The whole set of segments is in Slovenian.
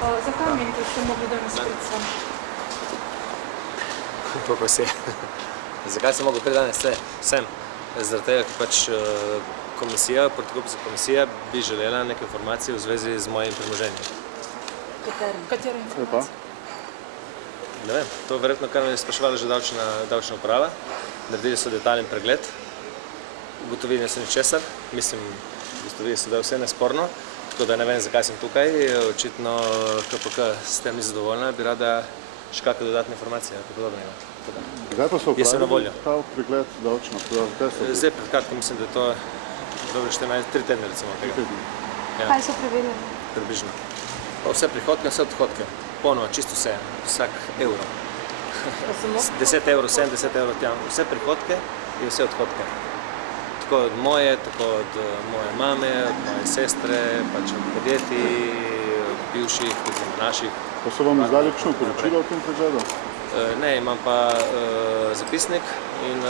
Zakaj menite, da ste mogli danes priti sem? Zakaj sem mogel priti danes sem? Zaradi tega, ker pač komisija, protikopijska komisija bi želela neke informacije v zvezi z mojim premoženjem. Katere informacije? Ne vem, to verjetno, kar me je spraševala že davčna uprava. Naredili so detaljen pregled, ugotovili niso ničesar, mislim, ugotovili so, da je vse nesporno, tako da ne vem, zakaj sem tukaj. Očitno KPK s tem ni zadovoljna, bi rada še kakšne dodatne informacije ali podobnega. Kdaj pa so upravili ta pregled davčna uprava? Zdaj pred kratkim mislim, da je to dobro 3 tedne recimo tega. Kaj so preverjali? Približno. Vse prihodke, vse odhodke. Ponova, čisto vse, vsak evro. 10 evrov, 70 evrov, vse prihodke in vse odhodke. Tako od moje, tako od moje mame, od moje sestre, pač od podjetij, bivših, oziroma naših. Pa so vam izdali kakšno poročilo o tem pregledu? Ne, imam pa zapisnik in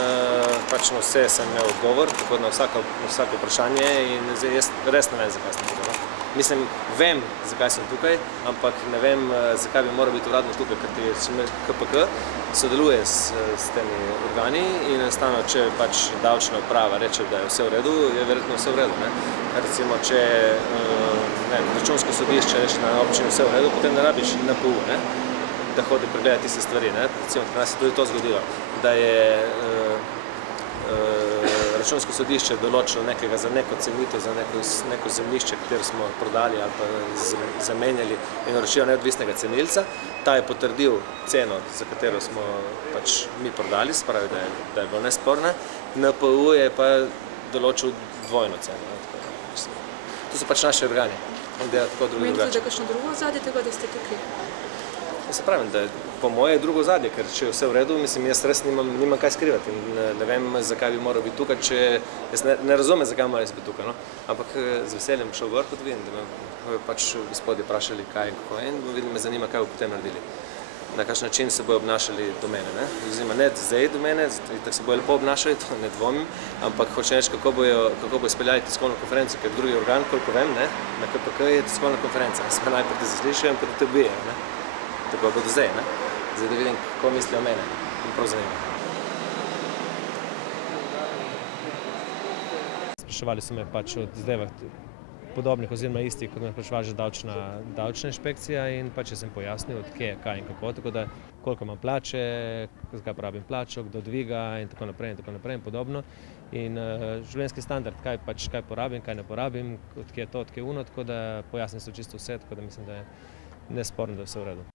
pač na vse sem imel odgovor, tako na vsako vprašanje in zdaj jaz res ne vem, zakaj sem tukaj. Mislim, vem, zakaj sem tukaj, ampak ne vem, zakaj bi moral biti uradno tukaj, ker KPK sodeluje s temi organi in enostavno, če pač davčna uprava reče, da je vse v redu, je verjetno vse v redu. Recimo, če računsko sodišče reče na občini vse v redu, potem ne rabiš NPU, da hodi pregledati tiste stvari. Recimo, pri nas se tudi to zgodilo, da je računsko sodišče določilo nekega za neko cenitev, za neko zemljišče, katero smo prodali ali pa zamenjali in naročilo neodvisnega cenilca. Ta je potrdil ceno, za katero smo pač mi prodali, se pravi, da je bilo nesporna. NPU je pa določil dvojno ceno. To so pač naši organi. Menite, da je kakšno drugo ozadje tega, da ste tukaj? Se pravim, da je po moje drugo ozadje, ker če je vse v redu, mislim, jaz res nimam kaj skrivati in ne vem, zakaj bi moral biti tukaj, če jaz ne razumem, zakaj moram jaz biti tukaj, ampak z veseljem šel gor, kot vidim, da me pač gospodje vprašali kaj in kako in vidim, me zanima, kaj bo potem naredili. Na kakšen način se bojo obnašali do mene, oziroma ne zdaj do mene, tako se bojo lepo obnašali, to ne dvomim, ampak hočem reči, kako bojo izpeljali tiskovno konferenco, ker drugi organ, koliko vem, na KPK je tiskovna konferenca, se pa najprej te zaslišajo in potem te ubijajo, tako bodo zdaj, zdaj da vidim, kako mislijo o mene, in prav zanima. Spraševali so me pač od zdaj podobnih oziroma istih, kot me spraševala že davčna inšpekcija in pač jaz sem pojasnil, od kje, kaj in kako, tako da koliko imam plače, zakaj porabim plačo, kdo dviga in tako naprej in podobno. In življenjski standard, kaj porabim, kaj ne porabim, od kje je to, od kje je ono, tako da pojasnil so čisto vse, tako da mislim, da je nesporno, da je vse v redu.